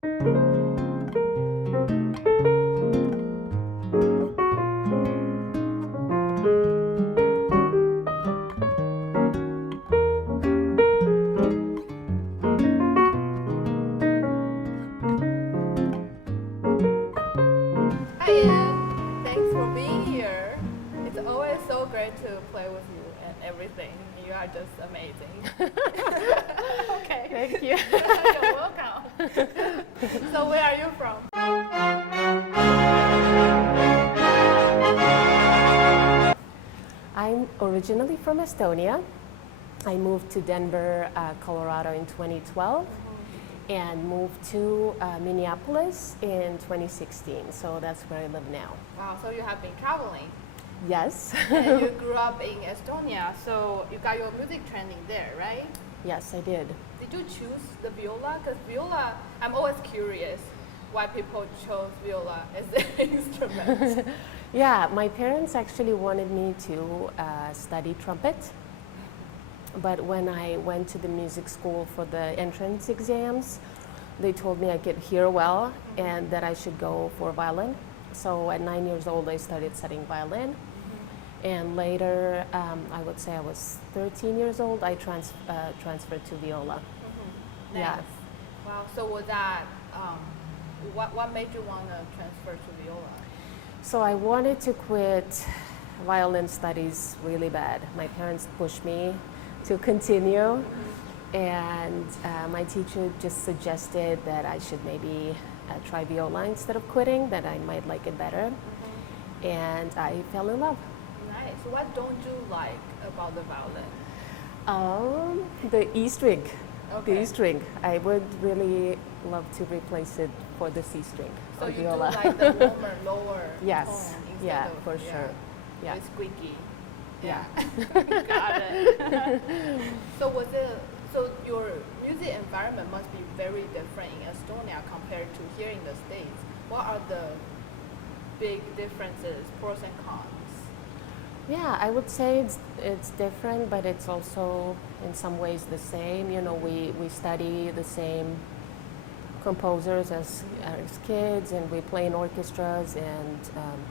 Hi Anne, thanks for being here. It's always so great to play with you and everything. You are just amazing. Okay. Thank you. You're welcome. So where are you from? I'm originally from Estonia. I moved to Denver, Colorado in 2012 and moved to Minneapolis in 2016. So that's where I live now. Wow, so you have been traveling. Yes. And you grew up in Estonia, so you got your music training there, right? Yes, I did. Did you choose the viola? Because viola, I'm always curious why people chose viola as the instrument. Yeah, my parents actually wanted me to study trumpet. But when I went to the music school for the entrance exams, they told me I could hear well and that I should go for violin. So at 9 years old, I started studying violin. And later, I would say I was 13 years old, I transferred to viola. Nice. Yeah. Wow, so was that, what made you want to transfer to viola? So I wanted to quit violin studies really bad. My parents pushed me to continue, and my teacher just suggested that I should maybe try viola instead of quitting, that I might like it better, and I fell in love. Nice. So what don't you like about the violin? The E string. Okay. The E string. I would really love to replace it for the C string So on you viola. do like the warmer, lower Yes. tone instead Yeah, of, for sure. Yeah. It's squeaky. Yeah. Got it. So your music environment must be very different in Estonia compared to here in the States. What are the big differences, pros and cons? Yeah, I would say it's different, but it's also in some ways the same. You know, we study the same composers as kids, and we play in orchestras and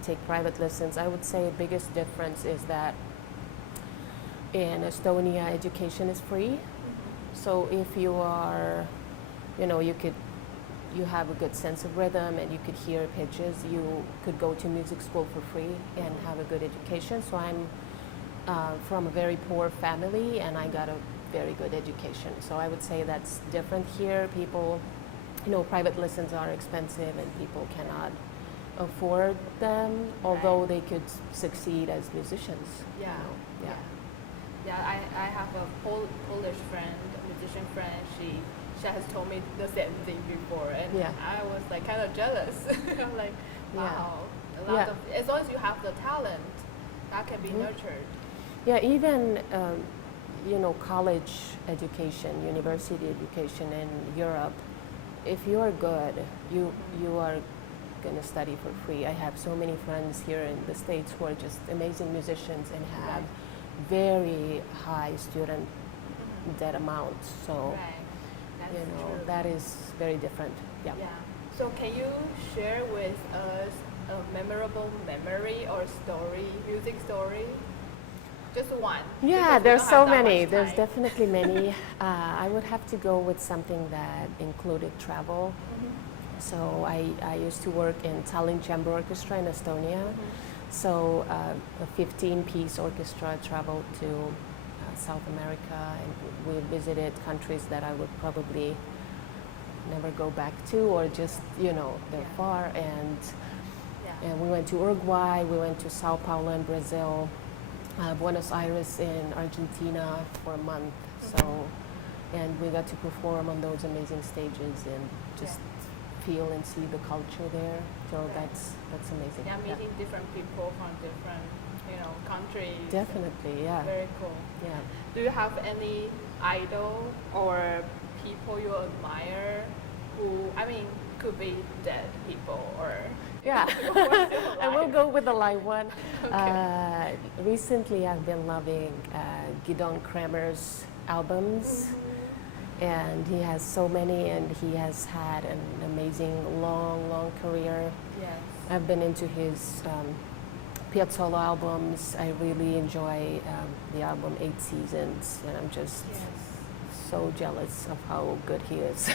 take private lessons. I would say the biggest difference is that in Estonia, education is free. So if you are, you know, you have a good sense of rhythm and you could hear pitches, you could go to music school for free and have a good education. So I'm from a very poor family and I got a very good education. So I would say that's different here. People, you know, private lessons are expensive and people cannot afford them, although they could succeed as musicians. Yeah. You know? Yeah. Yeah, I have a Polish friend, a musician friend. She has told me the same thing before, and Yeah. I was like kind of jealous. I'm like, wow, a lot Yeah. of, as long as you have the talent, that can be nurtured. Yeah, even you know, college education, university education in Europe, if you are good, you are going to study for free. I have so many friends here in the States who are just amazing musicians and have very high student debt amounts. So, Right. That's you know, true. that is very different. Yeah. Yeah. So can you share with us a memorable memory or story, music story? Just one. Yeah, because we there's don't so have that many. much There's time. definitely many. I would have to go with something that included travel. So I used to work in Tallinn Chamber Orchestra in Estonia. So a 15-piece orchestra traveled to South America, and we visited countries that I would probably never go back to, or just, you know, they're far. And we went to Uruguay, we went to Sao Paulo in Brazil, Buenos Aires in Argentina for a month. So, and we got to perform on those amazing stages and just feel and see the culture there. So that's amazing. Yeah, meeting different people from different, you know, countries. Definitely, yeah. Very cool. Yeah. Do you have any idol or people you admire who, I mean, could be dead people or... Yeah, I will go with the live one. Okay. Recently, I've been loving Gidon Kramer's albums. and he has so many, and he has had an amazing long career. Yes. I've been into his Piazzolla albums. I really enjoy the album 8 Seasons, and I'm just Yes. so jealous of how good he is.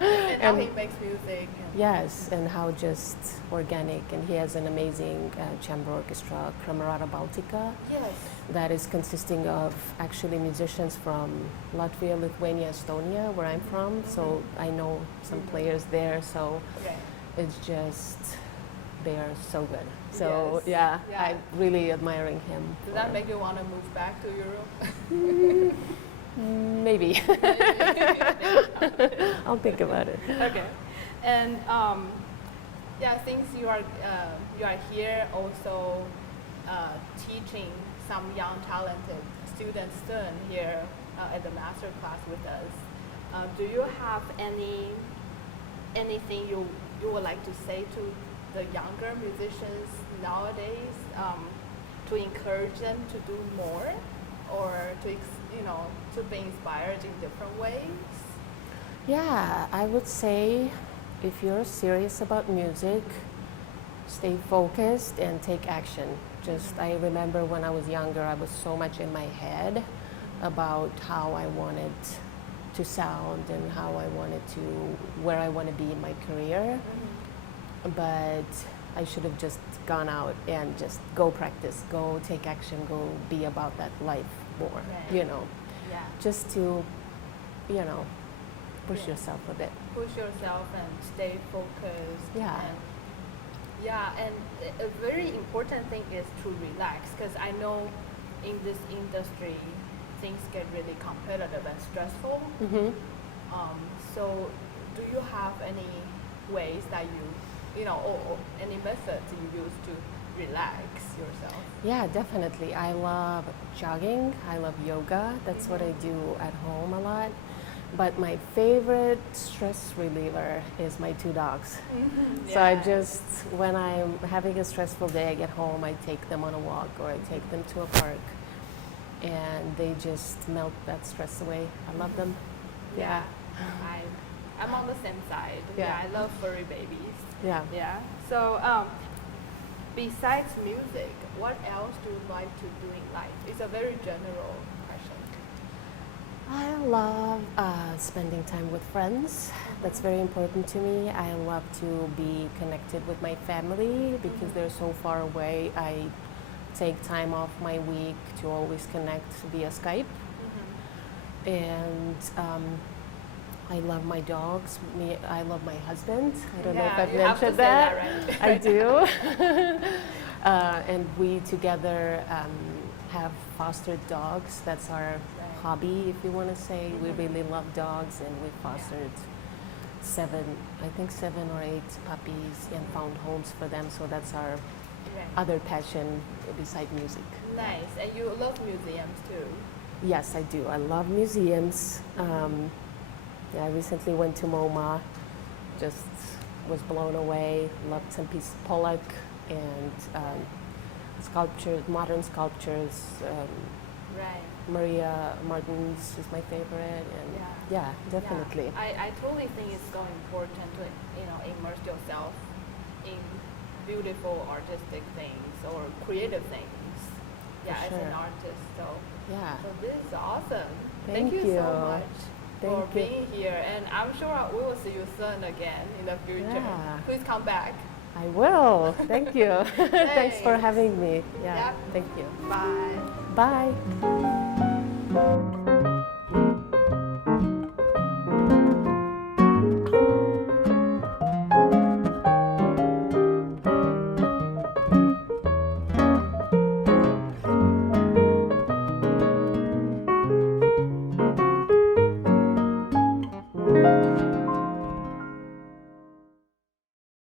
And how he makes music. Yes, and how just organic, and he has an amazing chamber orchestra, Camerata Baltica, Yes. that is consisting of actually musicians from Latvia, Lithuania, Estonia, where I'm from, so I know some players there, so Okay. it's just, they are so good. So Yes. yeah, Yeah. I'm really admiring him. Does that make you want to move back to Europe? Maybe. I'll think about it. Okay. And yeah, since you are here also teaching some young talented students soon here at the master class with us, do you have anything you would like to say to the younger musicians nowadays to encourage them to do more, or to be inspired in different ways? Yeah, I would say if you're serious about music, stay focused and take action. I remember when I was younger, I was so much in my head about how I wanted to sound and how I wanted to, where I want to be in my career. But I should have just gone out and just go practice, go take action, go be about that life more, Right. Yeah. just to, push yourself a bit. Push yourself and stay focused. Yeah. And a very important thing is to relax, because I know in this industry things get really competitive and stressful. Mm-hmm. So do you have any ways that or any methods you use to relax yourself? Yeah, definitely. I love jogging. I love yoga. That's what I do at home a lot. But my favorite stress reliever is my 2 dogs. So I just, when I'm having a stressful day, I get home, I take them on a walk or I take them to a park, and they just melt that stress away. I love them. Yeah. I'm on the same side. Yeah. I love furry babies. Yeah. Yeah. So besides music, what else do you like to do in life? It's a very general question. I love spending time with friends. That's very important to me. I love to be connected with my family because they're so far away. I take time off my week to always connect via Skype. And I love my dogs. I love my husband. I don't know if I've mentioned that. Right? I do. And we together have fostered dogs. That's our hobby, if you want to say. We really love dogs, and we fostered 7 or 8 puppies and found homes for them. So that's our other passion beside music. Nice. And you love museums too? Yes, I do. I love museums. I recently went to MoMA, just was blown away. Loved some piece of Pollock and sculptures, modern sculptures. Maria Martin's is my favorite, and yeah, definitely. Yeah. I totally think it's so important to immerse yourself in beautiful artistic things or creative things. Yeah, as an artist. So this is awesome. Thank you so much for being here, and I'm sure we will see you soon again in the future. Yeah. Please come back. I will. Thank you. Thanks for having me. Yeah. Thank you. Bye. Bye.